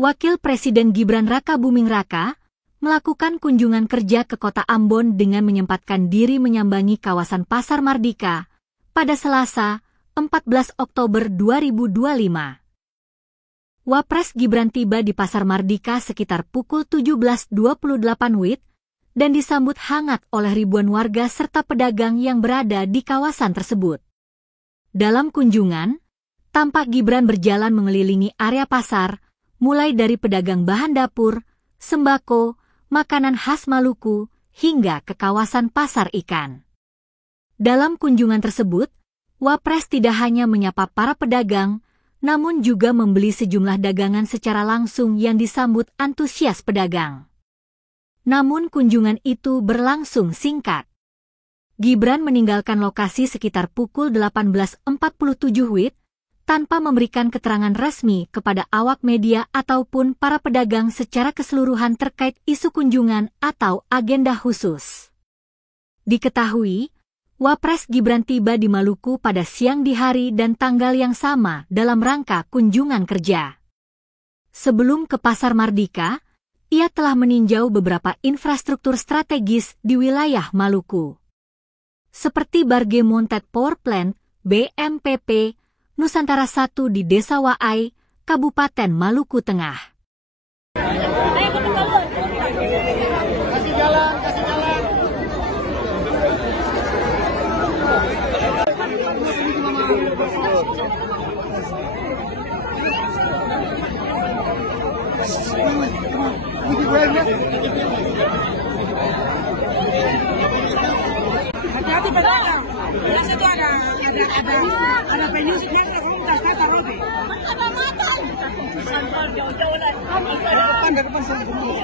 Wakil Presiden Gibran Rakabuming Raka melakukan kunjungan kerja ke Kota Ambon dengan menyempatkan diri menyambangi kawasan Pasar Mardika pada Selasa, 14 Oktober 2025. Wapres Gibran tiba di Pasar Mardika sekitar pukul 17.28 WIB dan disambut hangat oleh ribuan warga serta pedagang yang berada di kawasan tersebut. Dalam kunjungan, tampak Gibran berjalan mengelilingi area pasar, mulai dari pedagang bahan dapur, sembako, makanan khas Maluku, hingga ke kawasan pasar ikan. Dalam kunjungan tersebut, Wapres tidak hanya menyapa para pedagang, namun juga membeli sejumlah dagangan secara langsung yang disambut antusias pedagang. Namun kunjungan itu berlangsung singkat. Gibran meninggalkan lokasi sekitar pukul 18.47 WIB, tanpa memberikan keterangan resmi kepada awak media ataupun para pedagang secara keseluruhan terkait isu kunjungan atau agenda khusus. Diketahui, Wapres Gibran tiba di Maluku pada siang di hari dan tanggal yang sama dalam rangka kunjungan kerja. Sebelum ke Pasar Mardika, ia telah meninjau beberapa infrastruktur strategis di wilayah Maluku, seperti Barge Mounted Power Plant, BMPP, Nusantara 1 di Desa Waai, Kabupaten Maluku Tengah. Kasih jalan. Hati-hati pedagang. Di situ ada penyusupnya sudah taruh deh. Ada makan. Jauh-jauh depan semua.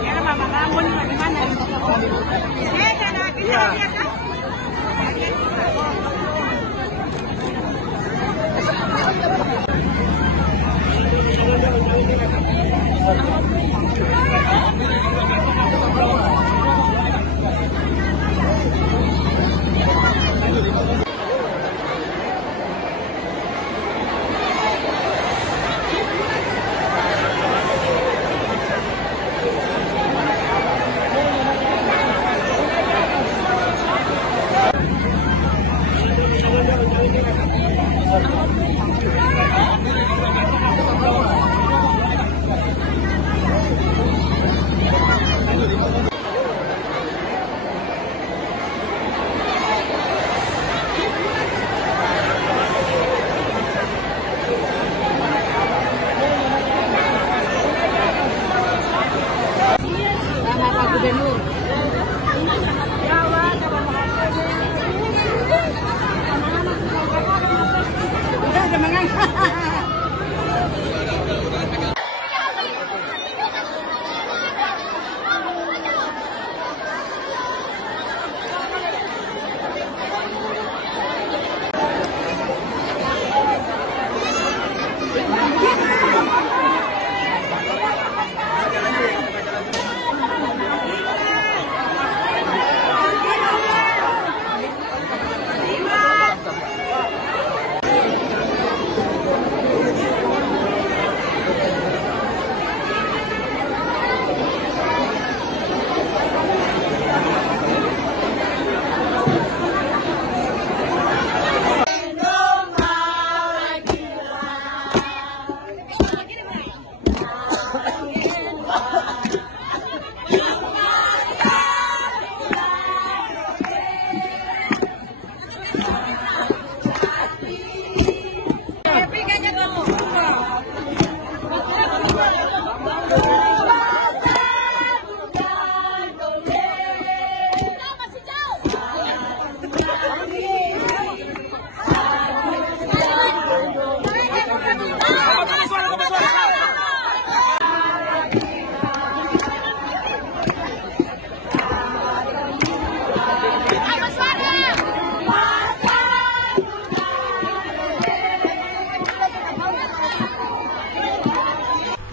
Ya, Mama, kamu di mana?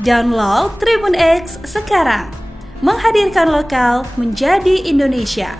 Download Tribun X sekarang. Menghadirkan lokal menjadi Indonesia.